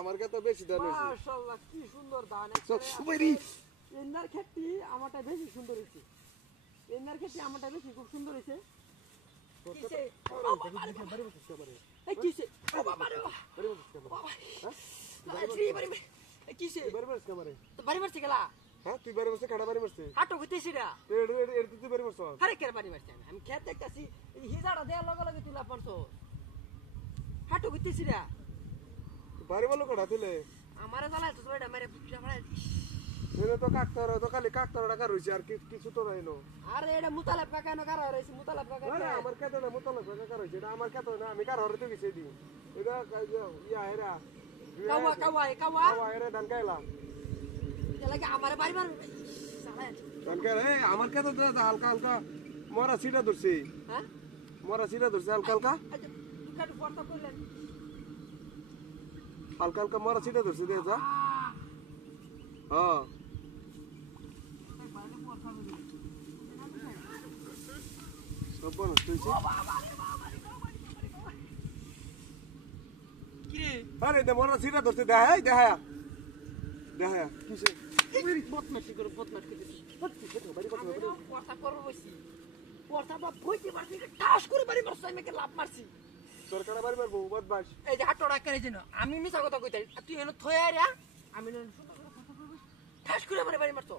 আমার কাছে বেশি ধান হইছে মাশাআল্লাহ কি সুন্দর ধান সুপারি এন্নার খেতটি আমারটা বেশি সুন্দর হইছে এন্নার খেতটি আমারটা বেশি খুব সুন্দর হইছে কিসে এই কিসে ও বাবা রে বাবা হ্যাঁ কিসে তো বাড়ি মারছে গেলা হ্যাঁ তুই বাড়ি বসে কাটা বাড়ি বসে হাঁটো হইতেছি না এর তুই বাড়ি বসছ আরে কেন বাড়ি মারছে আমি খেত দেখতাছি এই হিজাড়া দেয়া লগে লগে তুই লাভ মারছো হাঁটো হইতেছি না বাড়ি বলো কাটা তুলে আমারে জ্বালায় তো তোরা মেরে পুটরা মারা এনে তো কাকতার তো খালি কাকতার টাকা রইছে আর কিছু তো রাইনো আরে এটা মুতালাব কাকা না কারা রইছে মুতালাব কাকা আরে আমার কাছে না মুতালা টাকা রইছে এটা আমার কাছে না আমি কার হরতে গেছি দি এটা ইয়া এরা কাওয়া কাওয়া এরা ধান খাইলা লাগে আমারে বাড়ি মারবে জ্বালায় ধান খাইলা এই আমার কাছে তো হালকা হালকা মরা সিটা ধরছে হ্যাঁ মরা সিটা ধরছে হালকা হালকা আচ্ছা দুকাটু পড়তা কইলেন হালকা হালকা মরা সিটা ধরছে দে যা হ্যাঁ সব নষ্ট হইছে কিরে আরে দে মরা সিটা ধরছে দেখা দেখা দেখা কিসে বদমাশি করে বদমাশি করতেছি পড়তা করব বসি পড়তা বা বইতে পারছি টাস করে বাড়ি মারছ আমি কে লাভ মারছি তোর কাটা বাড়ি মারবো বদমাশ এই যে হাটটা করে যেন আমি মিছা কথা কইতাই তুই এনে থয়া রে আমি ঠাস করে আমারে বাড়ি মারছ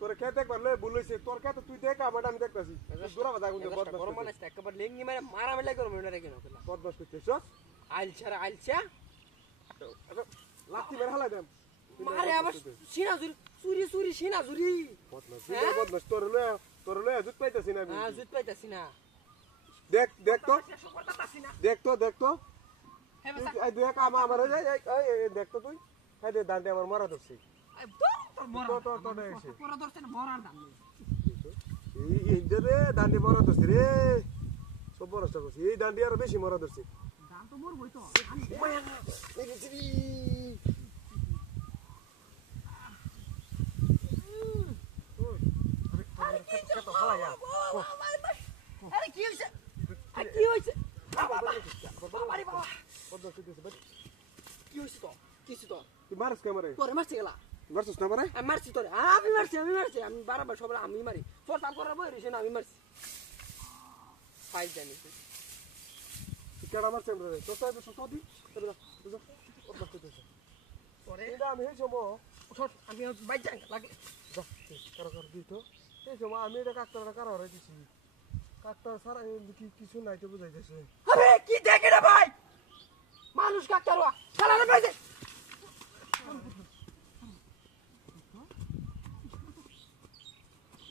তোর খেতে একবার লয়ে ভুল হইছে তোর খেতে তুই দেখ আমার আমি দেখতাছি দূরা বাজা গুন বদমাশ গরম মানে একবার লেঙ্গি মারে মারা মেলে গরম না রে কেন বদমাশ করছিস আইলছা লাত্তি বের হালাই দেম মারে আবার সিনা চুরি সিনা চুরি বদমাশ তোর লয়ে জুত পাইতাছি না আমি হ্যাঁ জুত পাইতাছি না দেখ দেখ তো হে বাসা এই দেখ আমার এই দেখ তো তুই এই দে দাঁতে আমার মারা ধরছে তোর মরা তোর এসে পরা ধরছে না মরার দাম এই রে দাঁতে মারা ধরছে রে সব বড় করছে এই দাঁতে আরো বেশি মারা ধরছে দাম তো মরবই তো আরে কি হইছে কি হইছে বাবা বাবা কি হইছে তো কিছু তো তুই মারস ক্যামেরা তোরে মারছে গেলা মারছিস না মারে আমি মারছি তোরে আমি মারছি আমি বারবার সব আমি মারি ফোরসাম করে বই রইছে না আমি মারছি ফাইল জানি তুই কেডা মারছিস রে তোর তো সদি পরে এটা আমি এই সময় উঠট আমি বাইক যাই লাগে যা কর দিত এই সময় আমি এটা কাকতাটা কার হরে দিছি কাকতা সারা কিছু নাই তো বুঝাইতেছে আরে কি দেখে রে ভাই মানুষ কাকতারোয়া শালা রে ভাই